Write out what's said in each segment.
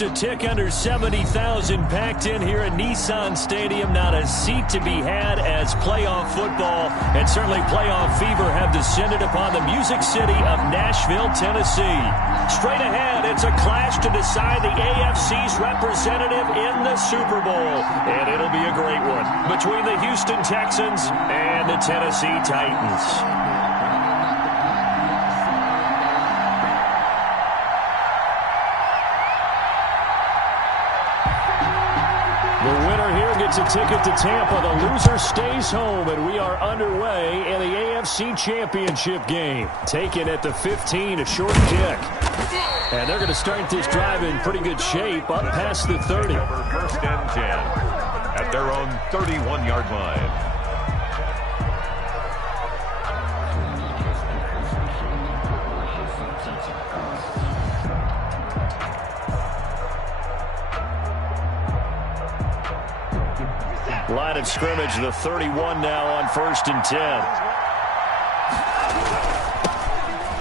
A tick under 70,000 packed in here at Nissan Stadium. Not a seat to be had as playoff football and certainly playoff fever have descended upon the Music City of Nashville, Tennessee. Straight ahead, it's a clash to decide the AFC's representative in the Super Bowl. And it'll be a great one between the Houston Texans and the Tennessee Titans. Gets a ticket to Tampa. The loser stays home, and we are underway in the AFC Championship game. Taken at the 15, a short kick. And they're going to start this drive in pretty good shape, up past the 30. First and 10 at their own 31-yard line. Line of scrimmage, the 31 now on 1st and 10.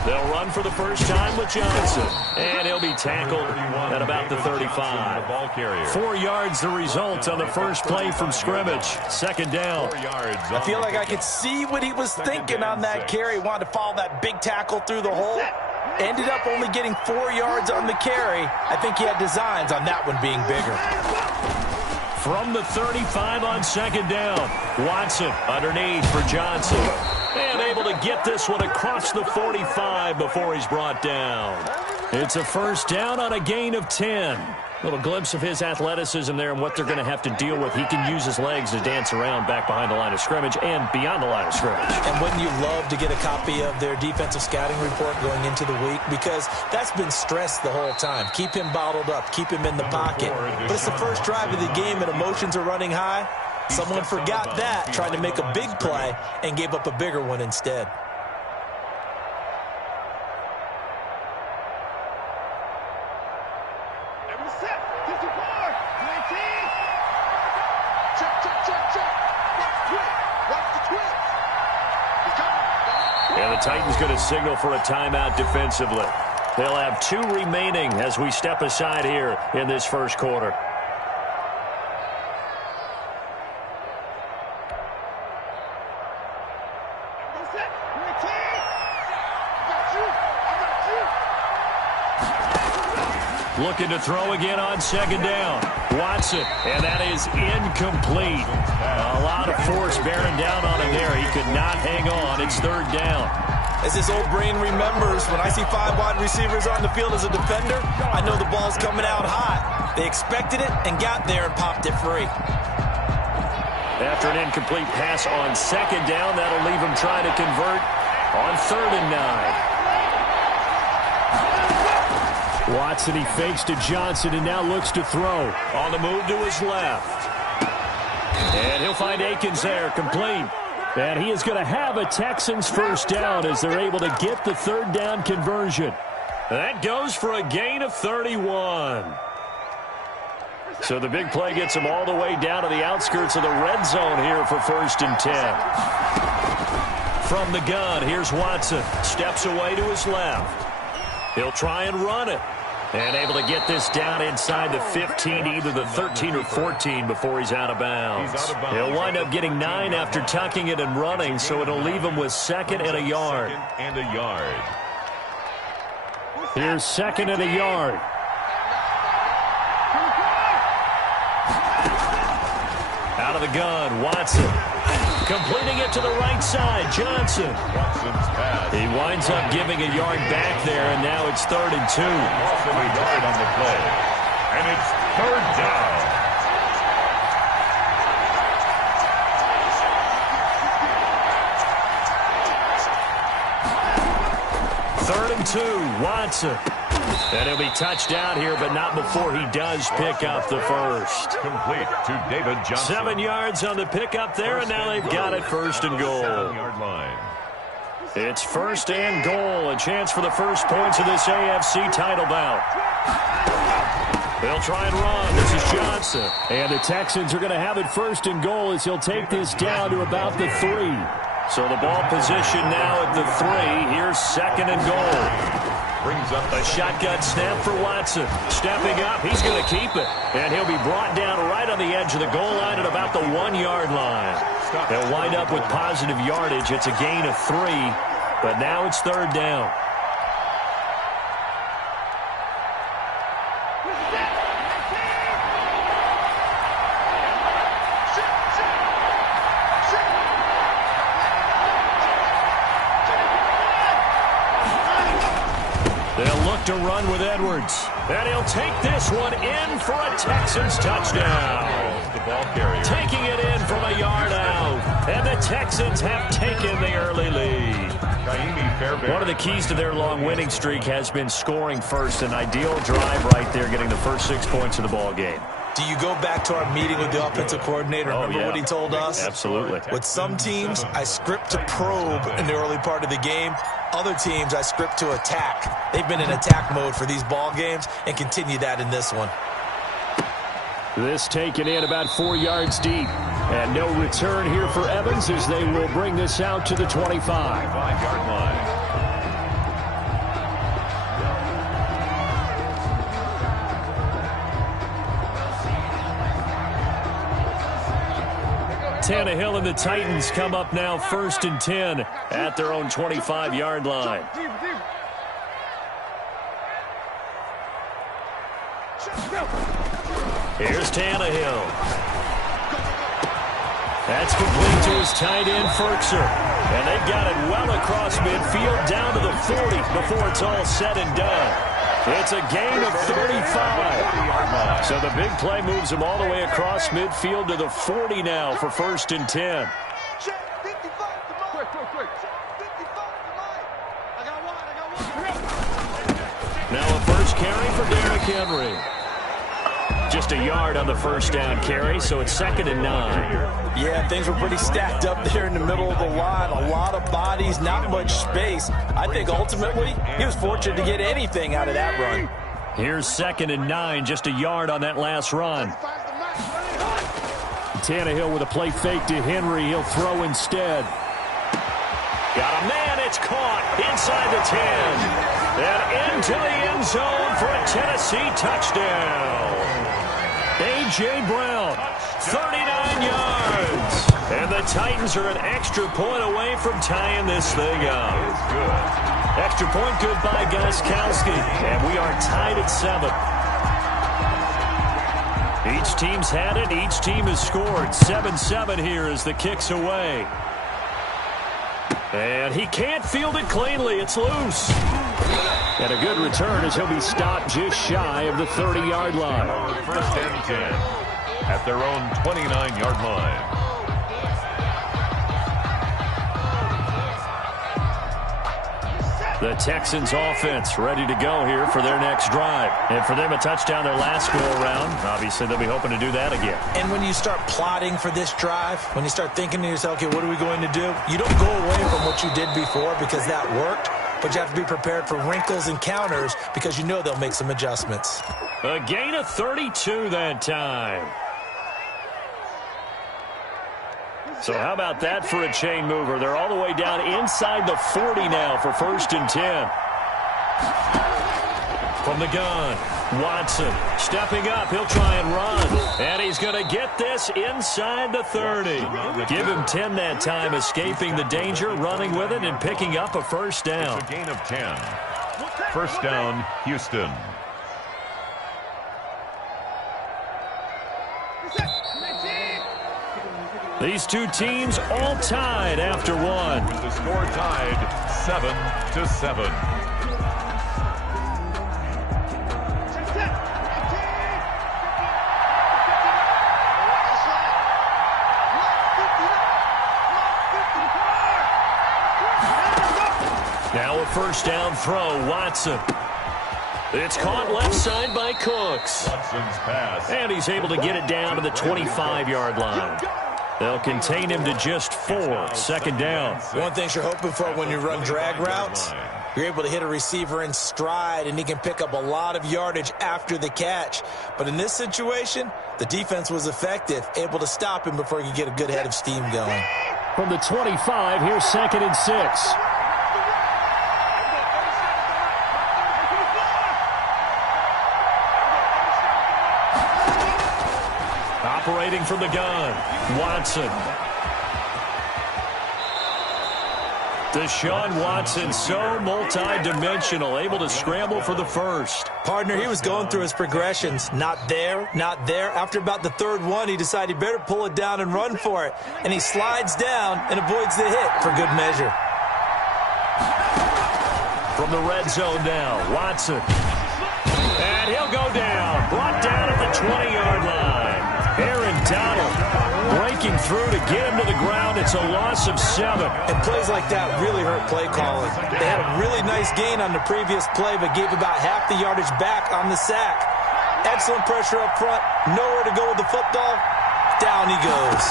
They'll run for the first time with Johnson. And he'll be tackled at about the 35. 4 yards the result on the first play from scrimmage. Second down. I feel like I could see what he was thinking on that carry. Wanted to follow that big tackle through the hole. Ended up only getting 4 yards on the carry. I think he had designs on that one being bigger. From the 35 on second down. Watson underneath for Johnson. And able to get this one across the 45 before he's brought down. It's a first down on a gain of 10. Little glimpse of his athleticism there and what they're going to have to deal with. He can use his legs to dance around back behind the line of scrimmage and beyond the line of scrimmage. And wouldn't you love to get a copy of their defensive scouting report going into the week? Because that's been stressed the whole time. Keep him bottled up. Keep him in the pocket. But it's the first drive of the game and emotions are running high. Someone forgot that, tried to make a big play, and gave up a bigger one instead. And the Titans going to signal for a timeout defensively. They'll have 2 remaining as we step aside here in this first quarter. Looking to throw again on second down. Watson, and that is incomplete. A lot of force bearing down on him there. He could not hang on. It's third down. As his old brain remembers, when I see 5 wide receivers on the field as a defender, I know the ball's coming out hot. They expected it and got there and popped it free. After an incomplete pass on second down, that'll leave him trying to convert on 3rd and 9. Watson, he fakes to Johnson and now looks to throw. On the move to his left. And he'll find Akins there, complete. And he is going to have a Texans first down as they're able to get the 3rd down conversion. That goes for a gain of 31. So the big play gets him all the way down to the outskirts of the red zone here for 1st and 10. From the gun, here's Watson. Steps away to his left. He'll try and run it. And able to get this down inside the 15, either the 13 or 14 before he's out of bounds. He'll wind up getting 9 after tucking it and running, so it'll leave him with 2nd and a yard. Here's 2nd and a yard. Out of the gun, Watson. Completing it to the right side, Johnson. He winds up giving a yard back there, and now it's 3rd and 2. Also a yard on the play. And it's 3rd down. Third and 2, Watson. And he'll be touched down here, but not before he does pick up the first. Complete to David Johnson. 7 yards on the pickup there, and now they've got it 1st and goal. 7-yard line. It's 1st and goal, a chance for the first points of this AFC title bout. They'll try and run. This is Johnson. And the Texans are going to have it 1st and goal as he'll take this down to about the 3. So the ball position now at the 3. Here's 2nd and goal. Brings up a shotgun snap for Watson. Stepping up, he's going to keep it. And he'll be brought down right on the edge of the goal line at about the 1-yard line. They'll wind up with positive yardage. It's a gain of 3, but now it's 3rd down. They'll look to run with Edwards. And he'll take this one in for a Texans touchdown. The ball carrier. Taking it in from a yard out. And the Texans have taken the early lead. One of the keys to their long winning streak has been scoring first. An ideal drive right there, getting the first 6 points of the ball game. Do you go back to our meeting with the offensive coordinator? Remember what he told us? Absolutely. With some teams, I script to probe in the early part of the game. Other teams, I script to attack. They've been in attack mode for these ball games and continue that in this one. This taken in about 4 yards deep. And no return here for Evans as they will bring this out to the 25-yard line. Tannehill and the Titans come up now 1st and 10 at their own 25-yard line. Here's Tannehill. That's complete to his tight end, Ferkser. And they've got it well across midfield down to the 40 before it's all said and done. It's a gain of 35. So the big play moves him all the way across midfield to the 40 now for 1st and 10. Now a first carry for Derrick Henry. Just a yard on the first down carry, so it's 2nd and 9. Yeah, things were pretty stacked up there in the middle of the line. A lot of bodies, not much space. I think ultimately he was fortunate to get anything out of that run. Here's 2nd and 9, just a yard on that last run. Tannehill with a play fake to Henry. He'll throw instead. Got a man, it's caught inside the 10. And into the end zone for a Tennessee touchdown. A.J. Brown, 39 yards. And the Titans are an extra point away from tying this thing up. Good. Extra point good by Gostkowski. And we are tied at 7. Each team's had it. Each team has scored. 7-7 here as the kick's away. And he can't field it cleanly. It's loose. And a good return as he'll be stopped just shy of the 30-yard line. 1st and 10 at their own 29-yard line. The Texans offense ready to go here for their next drive. And for them, a touchdown their last go-around. Obviously, they'll be hoping to do that again. And when you start plotting for this drive, when you start thinking to yourself, okay, what are we going to do? You don't go away from what you did before because that worked. But you have to be prepared for wrinkles and counters because you know they'll make some adjustments. A gain of 32 that time. So how about that for a chain mover? They're all the way down inside the 40 now for 1st and 10. From the gun, Watson stepping up. He'll try and run. And he's going to get this inside the 30. Give him 10 that time, escaping the danger, running with it, and picking up a 1st down. It's a gain of 10. 1st down, Houston. These two teams all tied after one. The score tied 7-7. Now a 1st down throw, Watson. It's caught left side by Cooks. Watson's pass. And he's able to get it down to the 25-yard line. They'll contain him to just 4. 2nd down. One thing you're hoping for when you run drag routes, you're able to hit a receiver in stride, and he can pick up a lot of yardage after the catch. But in this situation, the defense was effective, able to stop him before he could get a good head of steam going. From the 25, here's 2nd and 6. Operating from the gun, Watson. Deshaun Watson, so multi-dimensional, able to scramble for the first. Partner, he was going through his progressions. Not there, not there. After about the third one, he decided he better pull it down and run for it. And he slides down and avoids the hit for good measure. From the red zone now, Watson. And he'll go down. Brought down at the 20-yard line. Aaron Donald breaking through to get him to the ground. It's a loss of 7. And plays like that really hurt play calling. They had a really nice gain on the previous play, but gave about half the yardage back on the sack. Excellent pressure up front. Nowhere to go with the football. Down he goes.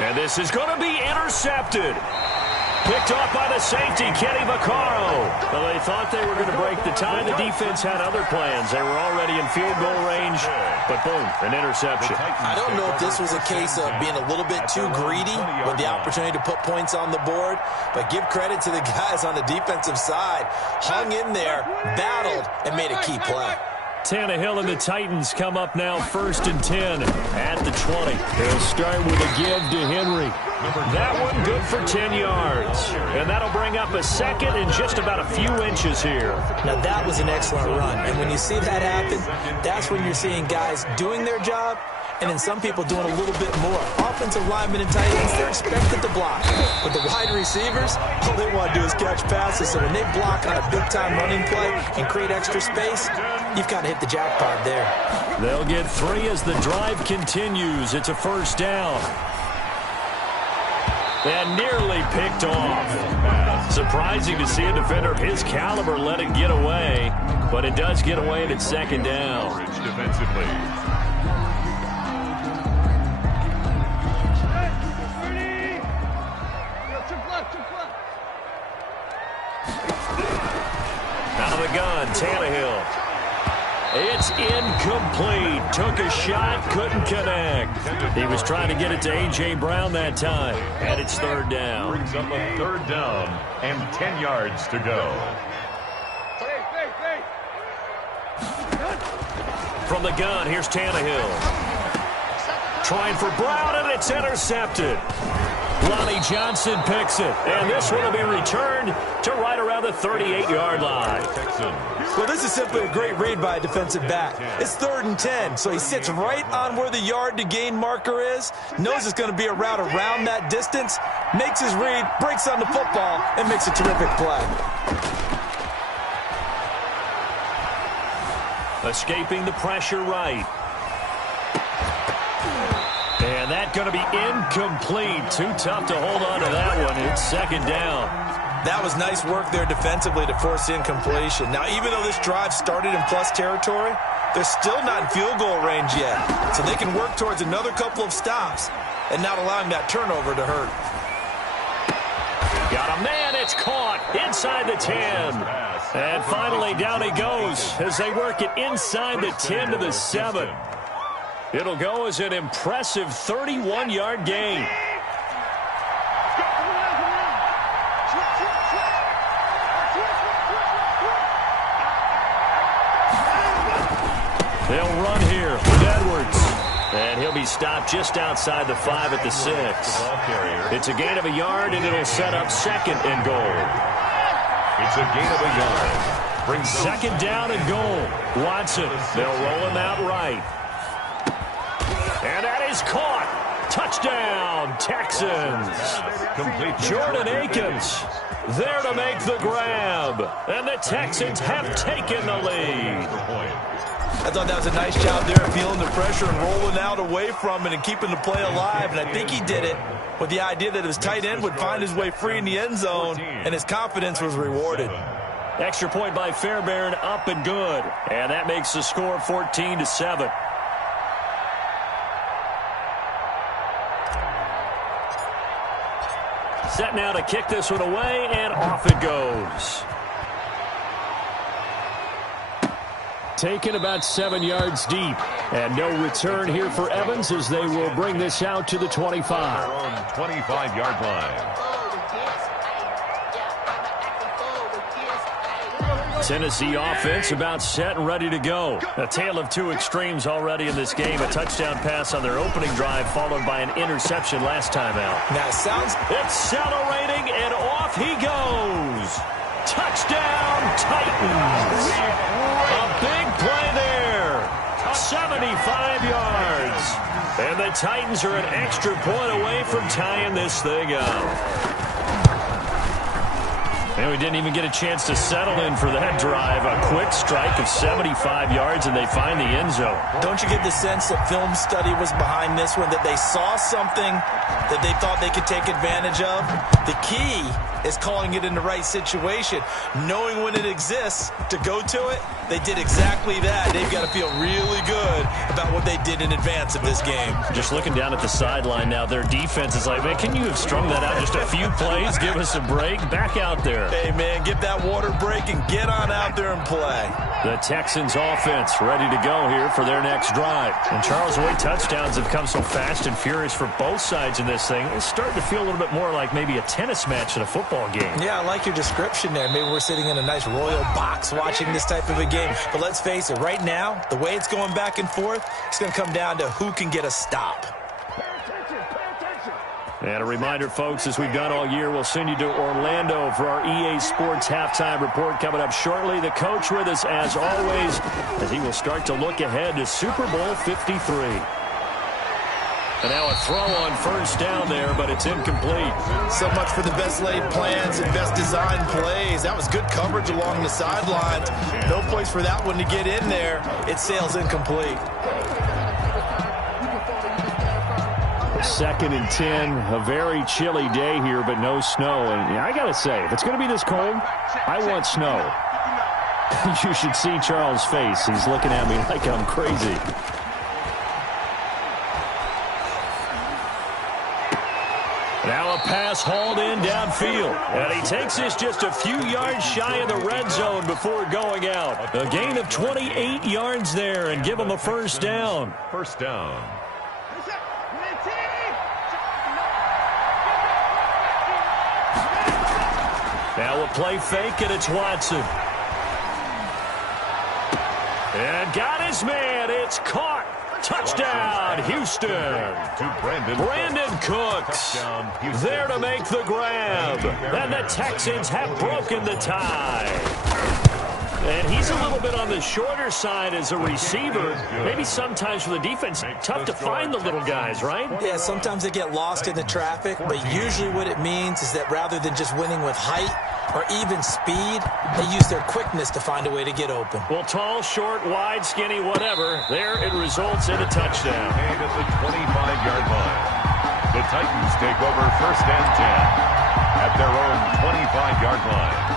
And this is going to be intercepted. Picked off by the safety, Kenny Vaccaro. Well, they thought they were going to break the tie. The defense had other plans. They were already in field goal range, but boom, an interception. I don't know if this was a case of being a little bit too greedy with the opportunity to put points on the board, but give credit to the guys on the defensive side. Hung in there, battled, and made a key play. Tannehill and the Titans come up now 1st and 10 at the 20. They'll start with a give to Henry. That one good for 10 yards. And that'll bring up a second in just about a few inches here. Now that was an excellent run. And when you see that happen, that's when you're seeing guys doing their job and then some people doing a little bit more. Offensive linemen and tight ends, they're expected to block. But the wide receivers, all they want to do is catch passes. So when they block on a big-time running play and create extra space, you've got to hit the jackpot there. They'll get 3 as the drive continues. It's a first down. And nearly picked off. Surprising to see a defender of his caliber let it get away. But it does get away and it's second down. Defensively. Out of the gun, Tannehill. It's incomplete. Took a shot, couldn't connect. He was trying to get it to A.J. Brown that time. And it's third down. Brings up a third down and 10 yards to go. From the gun, here's Tannehill. Trying for Brown, and it's intercepted. Lonnie Johnson picks it, and this one will be returned to right around the 38-yard line. Well, this is simply a great read by a defensive back. It's 3rd and 10, so he sits right on where the yard-to-gain marker is, knows it's going to be a route around that distance, makes his read, breaks on the football, and makes a terrific play. Escaping the pressure right. And that's going to be incomplete. Too tough to hold on to that one. It's second down. That was nice work there defensively to force incompletion. Now, even though this drive started in plus territory, they're still not in field goal range yet. So they can work towards another couple of stops and not allowing that turnover to hurt. Got a man. It's caught inside the 10. And finally, down he goes as they work it inside the 10 to the 7. It'll go as an impressive 31-yard gain. They'll run here with Edwards. And he'll be stopped just outside the 5 at the 6. It's a gain of a yard, and it'll set up second and goal. It's a gain of a yard. Brings second down and goal. Watson, they'll roll him out right. And that is caught. Touchdown, Texans. Jordan Akins there to make the grab. And the Texans have taken the lead. I thought that was a nice job there, feeling the pressure and rolling out away from it and keeping the play alive. And I think he did it with the idea that his tight end would find his way free in the end zone, and his confidence was rewarded. Extra point by Fairbairn, up and good. And that makes the score 14-7. Set now to kick this one away, and off it goes. Taken about 7 yards deep. And no return here for Evans as they will bring this out to the 25. Their own 25-yard line. Tennessee offense about set and ready to go. A tale of two extremes already in this game. A touchdown pass on their opening drive followed by an interception last time out. Now it sounds accelerating, and off he goes. Touchdown, Titans. A big play there. 75 yards. And the Titans are an extra point away from tying this thing up. And we didn't even get a chance to settle in for that drive. A quick strike of 75 yards, and they find the end zone. Don't you get the sense that film study was behind this one, that they saw something that they thought they could take advantage of? The key is calling it in the right situation, knowing when it exists to go to it. They did exactly that. They've got to feel really good about what they did in advance of this game. Just looking down at the sideline now, their defense is like, man, can you have strung that out just a few plays? Give us a break. Back out there. Hey, man, get that water break and get on out there and play. The Texans offense ready to go here for their next drive. And Charles, the way touchdowns have come so fast and furious for both sides in this thing, it's starting to feel a little bit more like maybe a tennis match than a football game. Yeah, I like your description there. Maybe we're sitting in a nice royal box watching this type of a game. But let's face it, right now, the way it's going back and forth, it's going to come down to who can get a stop. And a reminder, folks, as we've done all year, we'll send you to Orlando for our EA Sports halftime report coming up shortly. The coach with us, as always, as he will start to look ahead to Super Bowl 53. And now a throw on first down there, but it's incomplete. So much for the best laid plans and best designed plays. That was good coverage along the sidelines. No place for that one to get in there. It sails incomplete. 2nd and 10, a very chilly day here, but no snow. And I got to say, if it's going to be this cold, I want snow. You should see Charles' face. He's looking at me like I'm crazy. Now a pass hauled in downfield. And he takes this just a few yards shy of the red zone before going out. A gain of 28 yards there and give him a first down. First down. Now a play fake, and it's Watson. And got his man. It's caught. Touchdown, Houston. To Brandon Cooks there to make the grab. And the Texans have broken the tie. And he's a little bit on the shorter side as a receiver. Maybe sometimes for the defense, tough to find the little guys, right? Yeah, sometimes they get lost in the traffic, but usually what it means is that rather than just winning with height or even speed, they use their quickness to find a way to get open. Well, tall, short, wide, skinny, whatever, there it results in a touchdown. And at the 25-yard line, the Titans take over 1st and 10 at their own 25-yard line.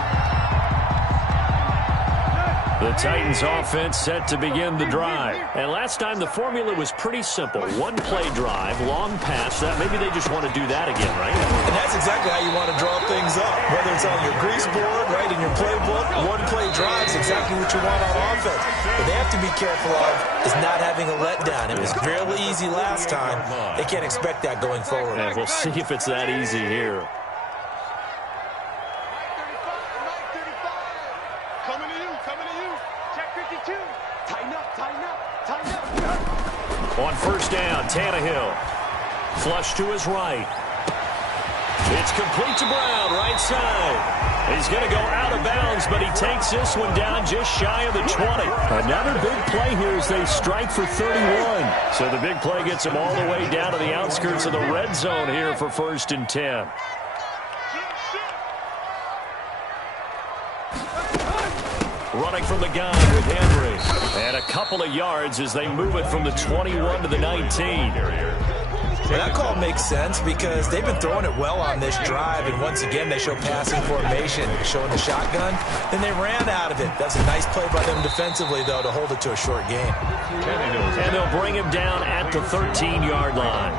The Titans offense set to begin the drive. And last time the formula was pretty simple. One play drive, long pass. That maybe they just want to do that again, right? And that's exactly how you want to draw things up. Whether it's on your grease board, right, in your playbook, one play drive is exactly what you want on offense. What they have to be careful of is not having a letdown. It was really easy last time. They can't expect that going forward. And we'll see if it's that easy here. On first down, Tannehill. Flush to his right. It's complete to Brown, right side. He's going to go out of bounds, but he takes this one down just shy of the 20. Another big play here as they strike for 31. So the big play gets him all the way down to the outskirts of the red zone here for 1st and 10. Running from the gun with Henry. And a couple of yards as they move it from the 21 to the 19. Well, that call makes sense because they've been throwing it well on this drive, and once again they show passing formation, showing the shotgun. Then they ran out of it. That's a nice play by them defensively, though, to hold it to a short gain. And they'll bring him down at the 13-yard line.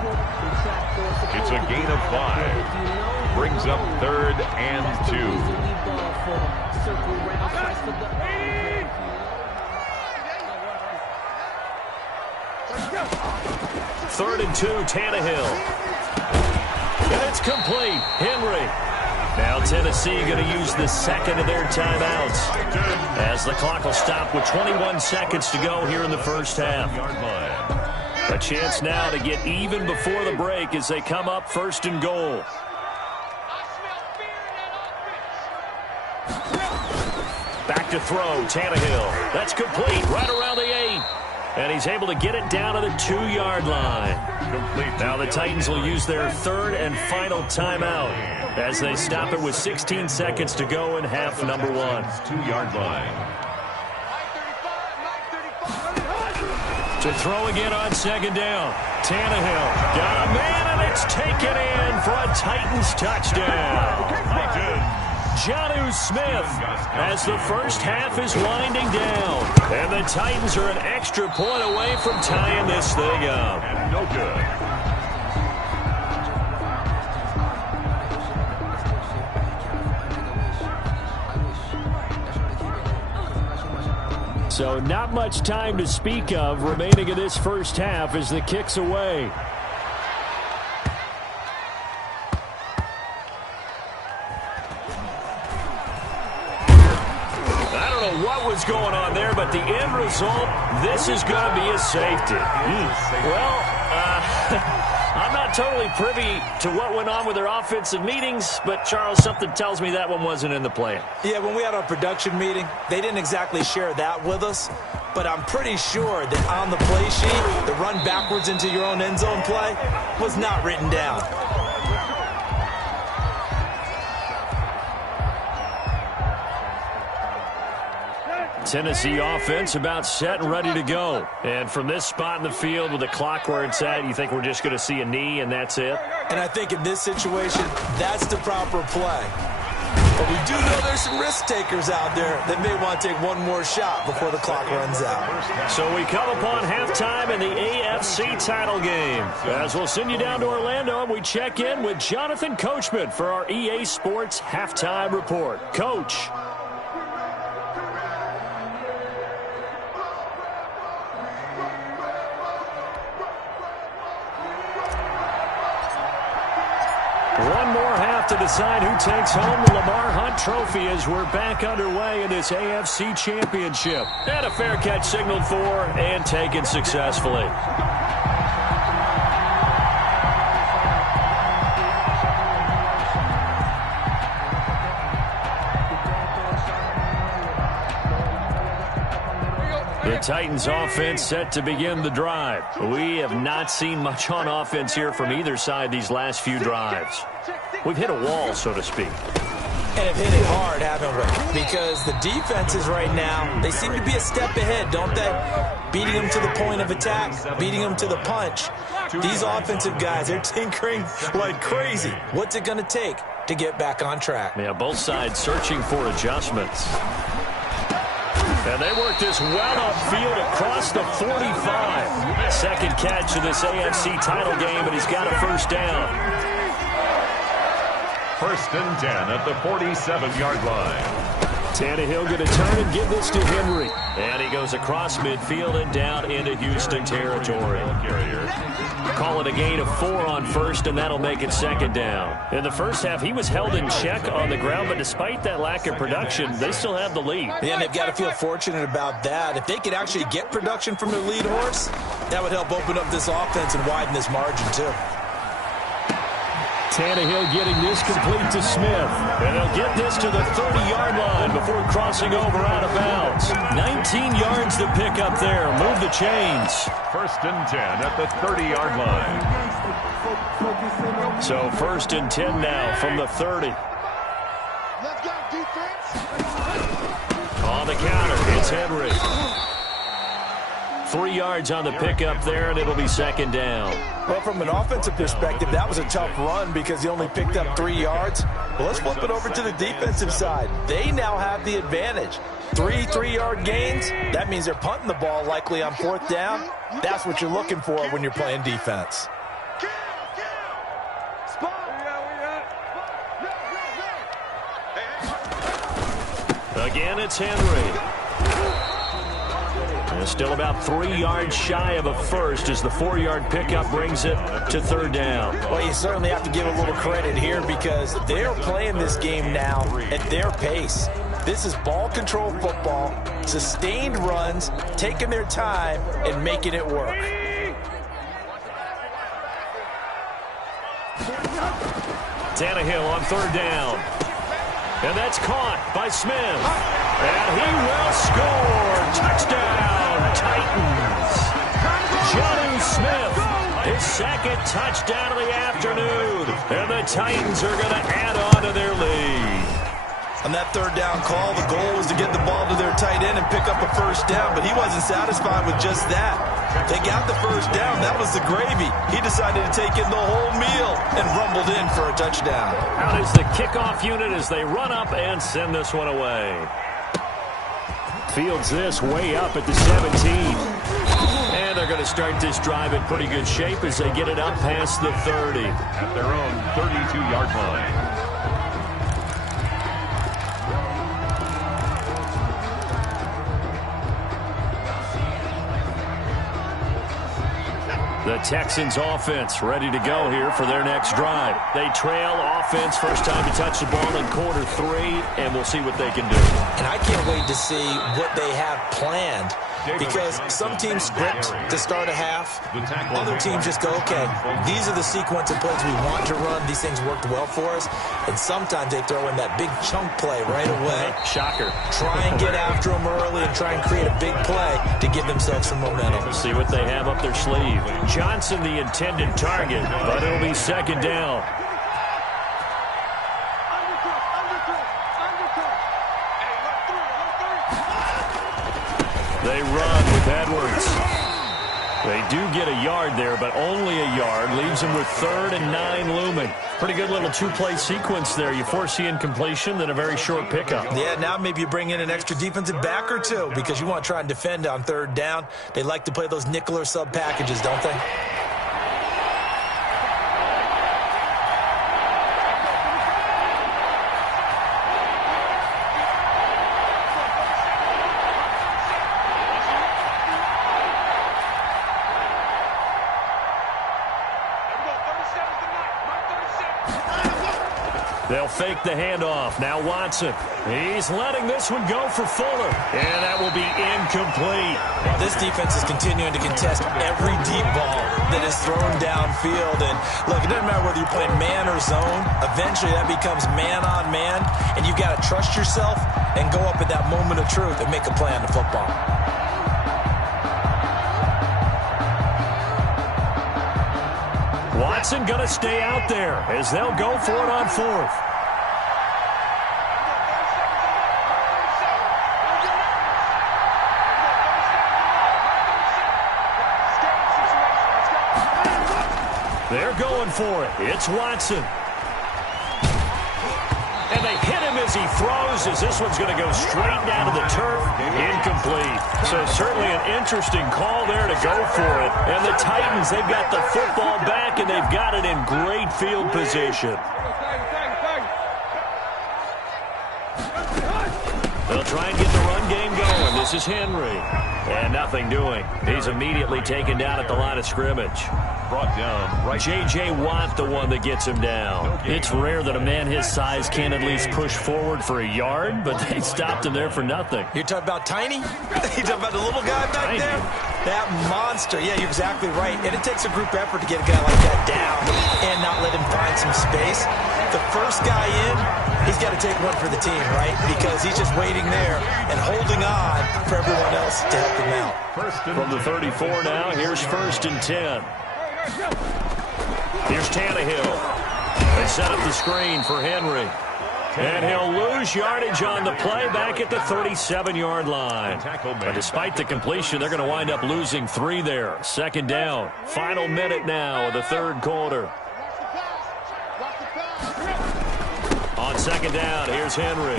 It's a gain of 5. Brings up 3rd and 2. 3rd and 2, Tannehill. And it's complete. Henry Now Tennessee going to use the second of their timeouts as the clock will stop with 21 seconds to go here in the first half. A chance now to get even before the break as they come up first and goal. Back to throw, Tannehill. That's complete right around the 8. And he's able to get it down to the 2-yard line. Now the Titans will use their third and final timeout as they stop it with 16 seconds to go in half number 1. 2-yard line. To throw again on second down. Tannehill got a man, and it's taken in for a Titans touchdown. Jonnu Smith as the first half is winding down. And the Titans are an extra point away from tying this thing up. And no good. So not much time to speak of remaining in this first half as the kick's away. I don't know what was going on there, but the end result, this is going to be a safety. Well, I'm not totally privy to what went on with their offensive meetings, but, Charles, something tells me that one wasn't in the plan. Yeah, when we had our production meeting, they didn't exactly share that with us, but I'm pretty sure that on the play sheet, the run backwards into your own end zone play was not written down. Tennessee offense about set and ready to go. And from this spot in the field with the clock where it's at, you think we're just going to see a knee and that's it? And I think in this situation, that's the proper play. But we do know there's some risk takers out there that may want to take one more shot before the clock runs out. So we come upon halftime in the AFC title game. As we'll send you down to Orlando, and we check in with Jonathan Coachman for our EA Sports Halftime Report. Coach. One more half to decide who takes home the Lamar Hunt Trophy as we're back underway in this AFC Championship. And a fair catch signaled for and taken successfully. The Titans offense set to begin the drive. We have not seen much on offense here from either side these last few drives. We've hit a wall, so to speak. And have hit it hard, haven't we? Because the defenses right now, they seem to be a step ahead, don't they? Beating them to the point of attack, beating them to the punch. These offensive guys, they're tinkering like crazy. What's it going to take to get back on track? Yeah, both sides searching for adjustments. And they work this well upfield across the 45. Second catch of this AFC title game, and he's got a first down. First and 10 at the 47-yard line. Tannehill going to turn and give this to Henry. And he goes across midfield and down into Houston territory. Call it a gain of 4 on first, and that'll make it second down. In the first half, he was held in check on the ground, but despite that lack of production, they still have the lead. Yeah, and they've got to feel fortunate about that. If they could actually get production from their lead horse, that would help open up this offense and widen this margin, too. Tannehill getting this complete to Smith. And they'll get this to the 30-yard line before crossing over out of bounds. 19 yards to pick up there. Move the chains. First and 10 at the 30-yard line. So first and 10 now from the 30. Let's go, defense. On the counter, it's Henry. 3 yards on the pickup there, and it'll be second down. Well, from an offensive perspective, that was a tough run because he only picked up 3 yards. Well, let's flip it over to the defensive side. They now have the advantage. 3 3-yard gains. That means they're punting the ball likely on fourth down. That's what you're looking for when you're playing defense. Again, it's Henry. And still about 3 yards shy of a first as the 4-yard pickup brings it to third down. Well, you certainly have to give a little credit here because they're playing this game now at their pace. This is ball control football, sustained runs, taking their time and making it work. Tannehill on third down. And that's caught by Smith. And he will score. Touchdown, Titans. Jonnu Smith, his second touchdown of the afternoon. And the Titans are going to add on to their lead. On that third down call, the goal was to get the ball to their tight end and pick up a first down, but he wasn't satisfied with just that. They got the first down. That was the gravy. He decided to take in the whole meal and rumbled in for a touchdown. Out is the kickoff unit as they run up and send this one away. Fields this way up at the 17. And they're going to start this drive in pretty good shape as they get it up past the 30. At their own 32-yard line. The Texans offense ready to go here for their next drive. They trail offense, first time to touch the ball in quarter 3, and we'll see what they can do. And I can't wait to see what they have planned because some teams script to start a half. Other teams just go, okay, these are the sequence of plays we want to run. These things worked well for us. And sometimes they throw in that big chunk play right away. Shocker. Try and get after them early and try and create a big play to give themselves some momentum. See what they have up their sleeve. Johnson the intended target, but it'll be second down. They run with Edwards. They do get a yard there, but only a yard. Leaves them with 3rd and 9 looming. Pretty good little 2-play sequence there. You force the incompletion, then a very short pickup. Yeah, now maybe you bring in an extra defensive back or two because you want to try and defend on 3rd down. They like to play those nickel or sub packages, don't they? They'll fake the handoff. Now Watson. He's letting this one go for Fuller. And that will be incomplete. This defense is continuing to contest every deep ball that is thrown downfield. And look, it doesn't matter whether you're playing man or zone. Eventually that becomes man on man. And you've got to trust yourself and go up at that moment of truth and make a play on the football. Watson going to stay out there as they'll go for it on 4th. They're going for it. It's Watson. And they hit him as he throws, as this one's going to go straight down to the turf. Incomplete. So certainly an interesting call there to go for it. And the Titans, they've got the football back, and they've got it in great field position. They'll try and get the run game going. This is Henry. And nothing doing. He's immediately taken down at the line of scrimmage. Brought down right. J.J. Watt, the one that gets him down. It's rare that a man his size can at least push forward for a yard, but they stopped him there for nothing. You're talking about Tiny? You're talking about the little guy back there? That monster. Yeah, you're exactly right. And it takes a group effort to get a guy like that down and not let him find some space. The first guy in, he's got to take one for the team, right? Because he's just waiting there and holding on for everyone else to help him out. From the 34 now, here's 1st and 10. Here's Tannehill. They set up the screen for Henry. And he'll lose yardage on the play back at the 37-yard line. But despite the completion, they're going to wind up losing 3 there. 2nd down. Final minute now of the 3rd quarter. On 2nd down, here's Henry.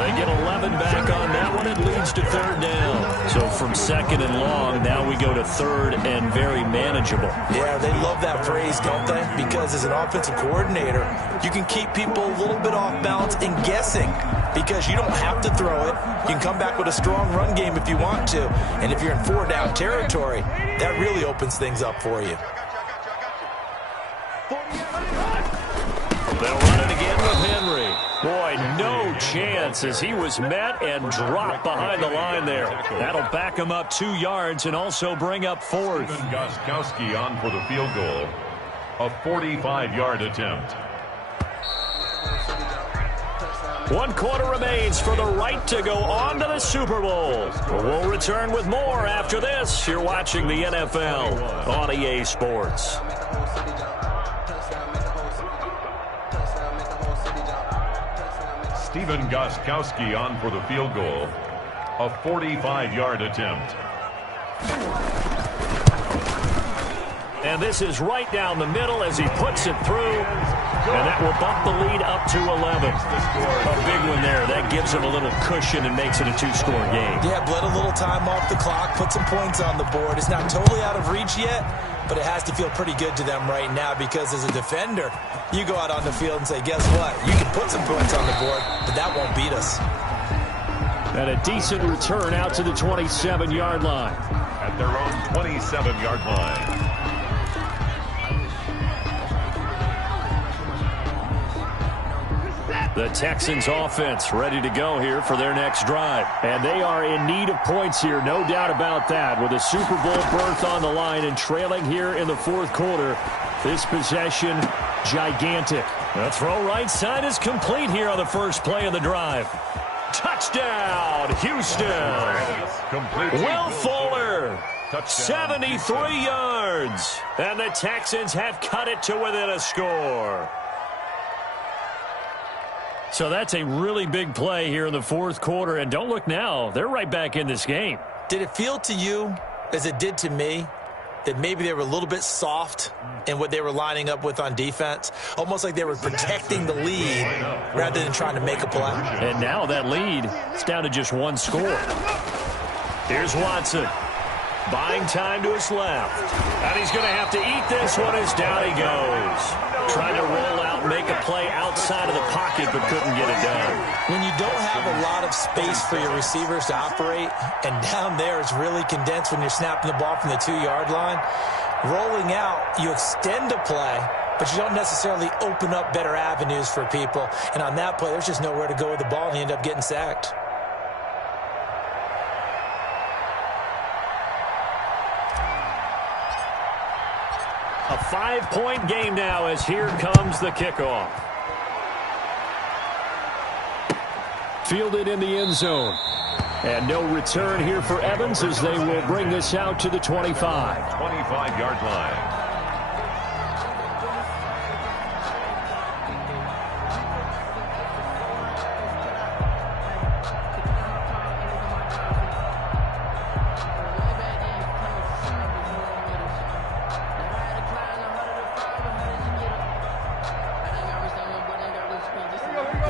They get 11 back on that one. It leads to 3rd down. So from 2nd and long, now we go to 3rd and very manageable. Yeah, they love that phrase, don't they? Because as an offensive coordinator, you can keep people a little bit off balance and guessing because you don't have to throw it. You can come back with a strong run game if you want to. And if you're in 4-down territory, that really opens things up for you. They'll run it again with Henry. Boy, no chance as he was met and dropped behind the line there. That'll back him up 2 yards and also bring up 4th. Stephen Gostkowski on for the field goal. A 45-yard attempt. 1 quarter remains for the right to go on to the Super Bowl. We'll return with more after this. You're watching the NFL on EA Sports. Stephen Gostkowski on for the field goal. A 45-yard attempt. And this is right down the middle as he puts it through. And that will bump the lead up to 11. A big one there. That gives him a little cushion and makes it a 2-score game. Yeah, bled a little time off the clock, put some points on the board. It's not totally out of reach yet, but it has to feel pretty good to them right now because as a defender, you go out on the field and say, guess what? You can put some points on the board, but that won't beat us. And a decent return out to the 27-yard line. At their own 27-yard line. The Texans offense ready to go here for their next drive. And they are in need of points here, no doubt about that. With a Super Bowl berth on the line and trailing here in the 4th quarter. This possession, gigantic. The throw right side is complete here on the first play of the drive. Touchdown, Houston. Will Fuller, 73 yards. And the Texans have cut it to within a score. So that's a really big play here in the 4th quarter. And don't look now, they're right back in this game. Did it feel to you, as it did to me, that maybe they were a little bit soft in what they were lining up with on defense? Almost like they were protecting the lead rather than trying to make a play. And now that lead is down to just 1 score. Here's Watson. Buying time to his left. And he's going to have to eat this one as down he goes. Trying to roll out, make a play outside of the pocket, but couldn't get it done. When you don't have a lot of space for your receivers to operate, and down there it's really condensed when you're snapping the ball from the 2-yard line, rolling out, you extend a play, but you don't necessarily open up better avenues for people. And on that play, there's just nowhere to go with the ball, and you end up getting sacked. A 5-point game now as here comes the kickoff. Fielded in the end zone. And no return here for Evans as they will bring this out to the 25. 25-yard line.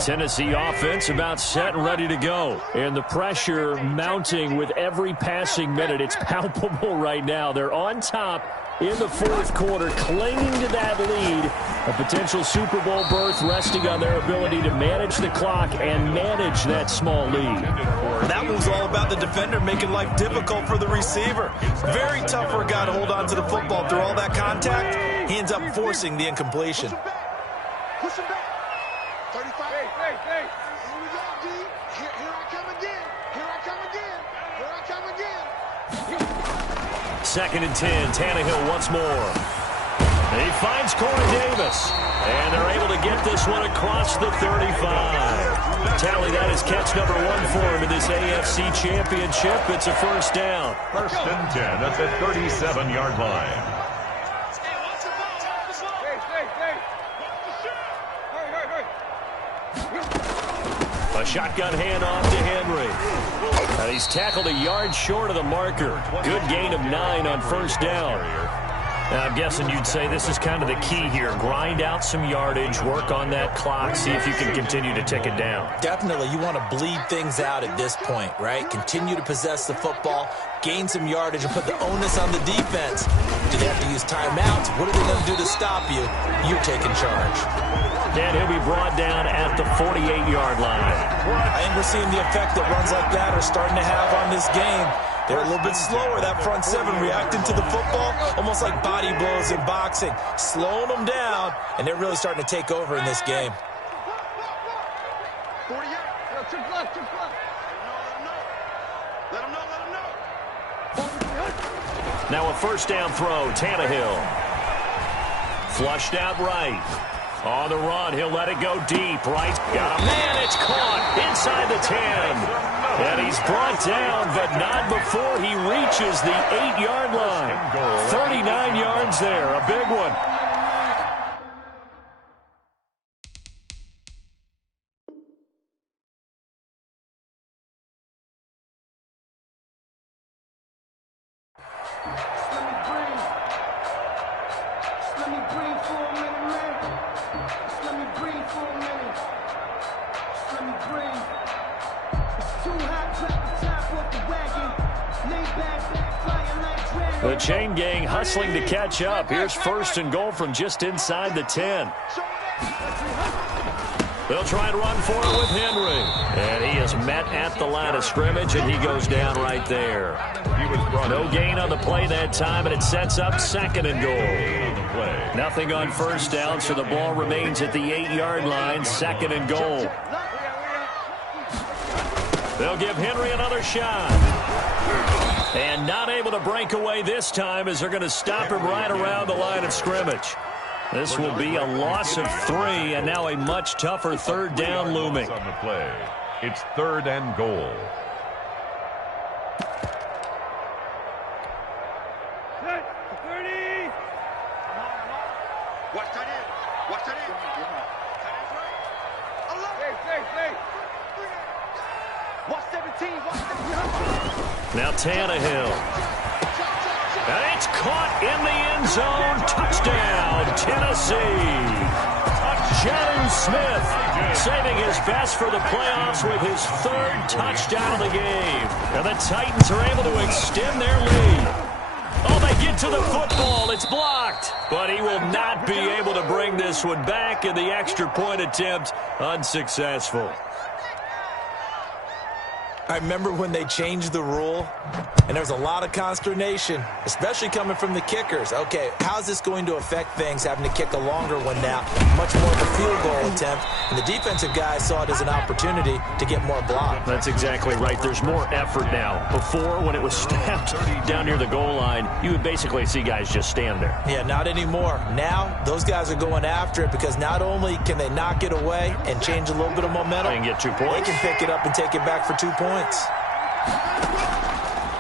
Tennessee offense about set and ready to go. And the pressure mounting with every passing minute. It's palpable right now. They're on top in the 4th quarter, clinging to that lead. A potential Super Bowl berth resting on their ability to manage the clock and manage that small lead. That was all about the defender making life difficult for the receiver. Very tough for a guy to hold on to the football through all that contact. He ends up forcing the incompletion. Push him back. 35. Hey. Here we go, D. Here I come again. Here I come again. Here I come again. 2nd and 10. Tannehill once more. He finds Corey Davis. And they're able to get this one across the 35. Tally, that is catch number 1 for him in this AFC Championship. It's a first down. 1st and 10 at the 37-yard line. A shotgun handoff to Henry. And he's tackled a yard short of the marker. Good gain of 9 on first down. Now, I'm guessing you'd say this is kind of the key here. Grind out some yardage, work on that clock, see if you can continue to tick it down. Definitely. You want to bleed things out at this point, right? Continue to possess the football, gain some yardage, and put the onus on the defense. Do they have to use timeouts? What are they going to do to stop you? You're taking charge. And he'll be brought down at the 48-yard line. I think we're seeing the effect that runs like that are starting to have on this game. They're a little bit slower, that front seven, reacting to the football, almost like body blows in boxing, slowing them down, and they're really starting to take over in this game. 48. Yo, trick left. Let him know. Now a first down throw, Tannehill. Flushed out right. On the run, he'll let it go deep. Right, got a man, it's caught inside the 10. And he's brought down, but not before he reaches the 8-yard line. 39 yards there, a big one. The chain gang hustling to catch up. Here's first and goal from just inside the 10. They'll try and run for it with Henry. And he is met at the line of scrimmage, and he goes down right there. No gain on the play that time, and it sets up second and goal. Nothing on first down, so the ball remains at the 8-yard line, second and goal. They'll give Henry another shot. And not able to break away this time as they're going to stop him right around the line of scrimmage. This will be a loss of 3, and now a much tougher third down looming. On the play, it's third and goal. Watch that in. Watch 17. Now Tannehill. And it's caught in the end zone. Touchdown, Tennessee. Jonnu Smith saving his best for the playoffs with his 3rd touchdown of the game. And the Titans are able to extend their lead. Oh, they get to the football. It's blocked. But he will not be able to bring this one back, and the extra point attempt unsuccessful. I remember when they changed the rule, and there was a lot of consternation, especially coming from the kickers. Okay, how's this going to affect things, having to kick a longer one now, much more of a field goal attempt, and the defensive guys saw it as an opportunity to get more block. That's exactly right. There's more effort now. Before, when it was snapped down near the goal line, you would basically see guys just stand there. Yeah, not anymore. Now, those guys are going after it because not only can they knock it away and change a little bit of momentum, they can get 2 points. They can pick it up and take it back for 2 points.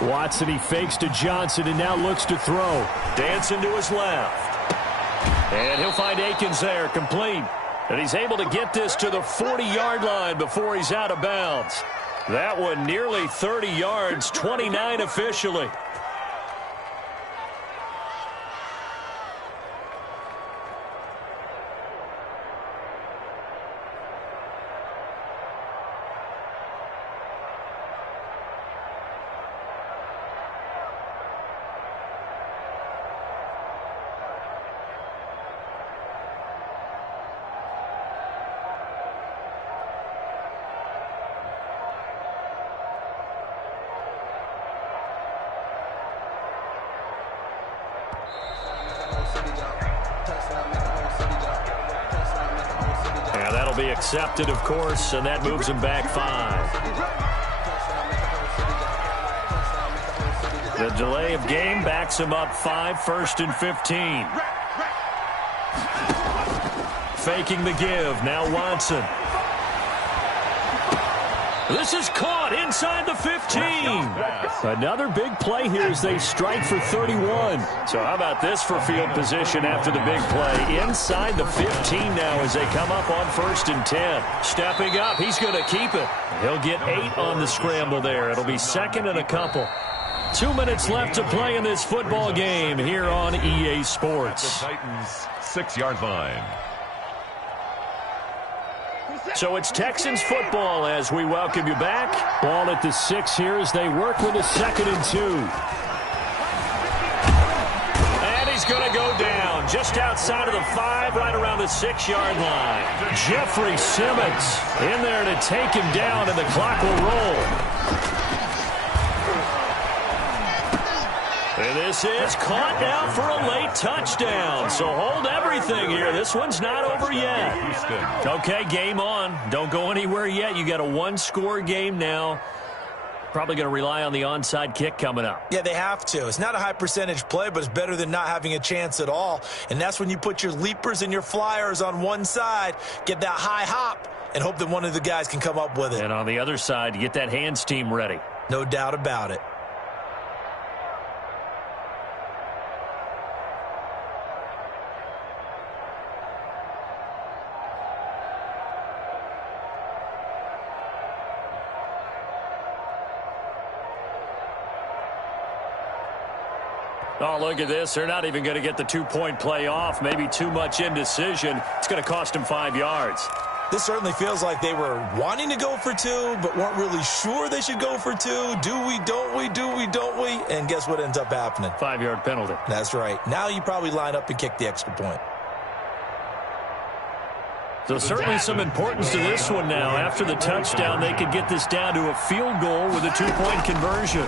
Watson, he fakes to Johnson and now looks to throw. Dancing to his left. And he'll find Akins there, complete. And he's able to get this to the 40-yard line before he's out of bounds. That one nearly 30 yards, 29 officially. Yeah, that'll be accepted, of course, and that moves him back 5. The delay of game backs him up 5, 1st and 15. Faking the give, now Watson. This is caught inside the 15. Another big play here as they strike for 31. So how about this for field position after the big play? Inside the 15 now as they come up on 1st and 10. Stepping up, he's going to keep it. He'll get 8 on the scramble there. It'll be 2nd and a couple. 2 minutes left to play in this football game here on EA Sports. The Titans' 6-yard line. So it's Texans football as we welcome you back. Ball at the 6 here as they work with a 2nd and 2. And he's going to go down. just outside of the 5, right around the 6-yard line. Jeffrey Simmons in there to take him down, and the clock will roll. And this is caught now for a late touchdown. So hold everything here. This one's not over yet. Okay, game on. Don't go anywhere yet. You got a one-score game now. Probably going to rely on the onside kick coming up. Yeah, they have to. It's not a high-percentage play, but it's better than not having a chance at all. And that's when you put your leapers and your flyers on one side, get that high hop, and hope that one of the guys can come up with it. And on the other side, you get that hands team ready. No doubt about it. Oh, look at this. They're not even going to get the two-point play off. Maybe too much indecision. It's going to cost them 5 yards. This certainly feels like they were wanting to go for 2, but weren't really sure they should go for 2. Do we, don't we, do we, don't we? And guess what ends up happening? 5-yard penalty. That's right. Now you probably line up and kick the extra point. So certainly some importance to this one now. After the touchdown, they could get this down to a field goal with a two-point conversion.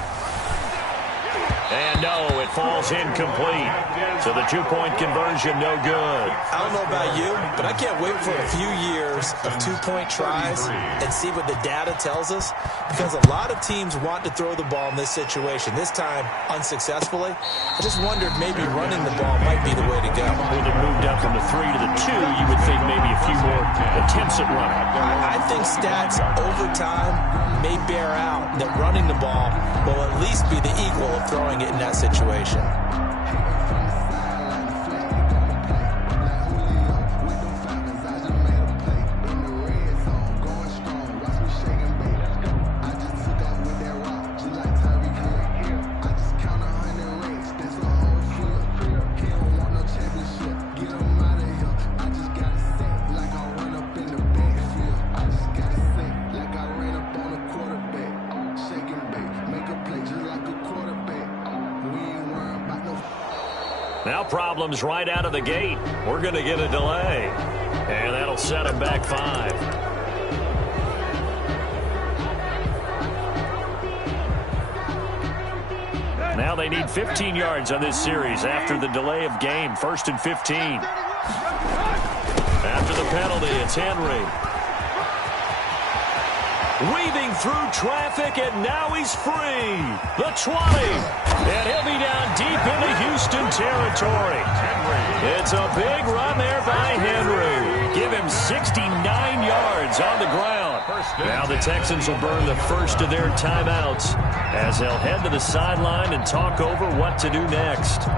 And no, it falls incomplete. So the two-point conversion, no good. I don't know about you, but I can't wait for a few years of two-point tries and see what the data tells us, because a lot of teams want to throw the ball in this situation. This time, unsuccessfully. I just wondered maybe running the ball might be the way to go. With it moved up from the 3 to the 2, you would think maybe a few more attempts at running. I think stats over time may bear out that running the ball will at least be the equal of throwing it in that situation. Now problems right out of the gate. We're going to get a delay. And that'll set them back 5. Now they need 15 yards on this series after the delay of game. 1st and 15. After the penalty, it's Henry. Weaving through traffic, and now he's free. The 20. And he'll be down deep into Houston territory. It's a big run there by Henry. Give him 69 yards on the ground. Now the Texans will burn the first of their timeouts as they'll head to the sideline and talk over what to do next.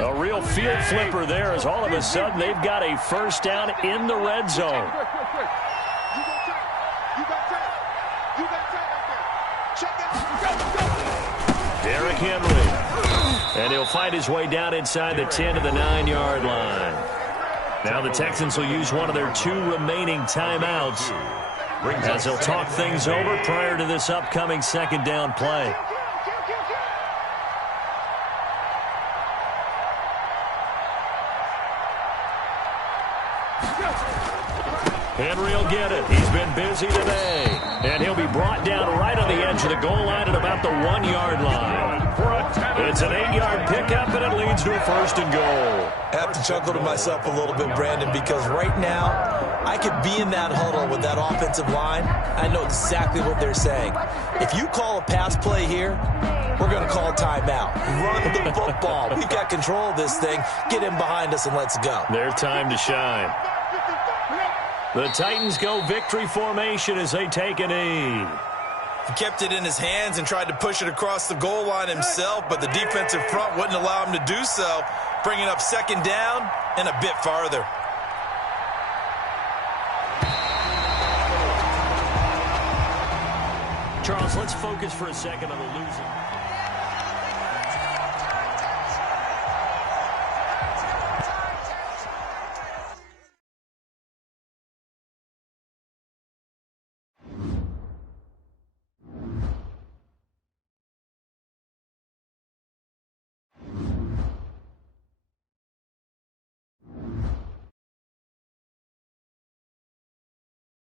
A real field flipper there, as all of a sudden they've got a first down in the red zone. Derrick Henry. And he'll fight his way down inside the 10 to the 9-yard line. Now the Texans will use one of their 2 remaining timeouts as they'll talk things over prior to this upcoming second down play. Henry will get it. He's been busy today. And he'll be brought down right on the edge of the goal line at about the 1-yard line. It's an 8-yard pickup, and it leads to a 1st and goal. I have to chuckle to myself a little bit, Brandon, because right now I could be in that huddle with that offensive line. I know exactly what they're saying. If you call a pass play here, we're going to call a timeout. Run the football. We've got control of this thing. Get in behind us and let's go. Their time to shine. The Titans go victory formation as they take a knee. He kept it in his hands and tried to push it across the goal line himself, but the defensive front wouldn't allow him to do so, bringing up second down and a bit farther. Charles, let's focus for a second on the losing.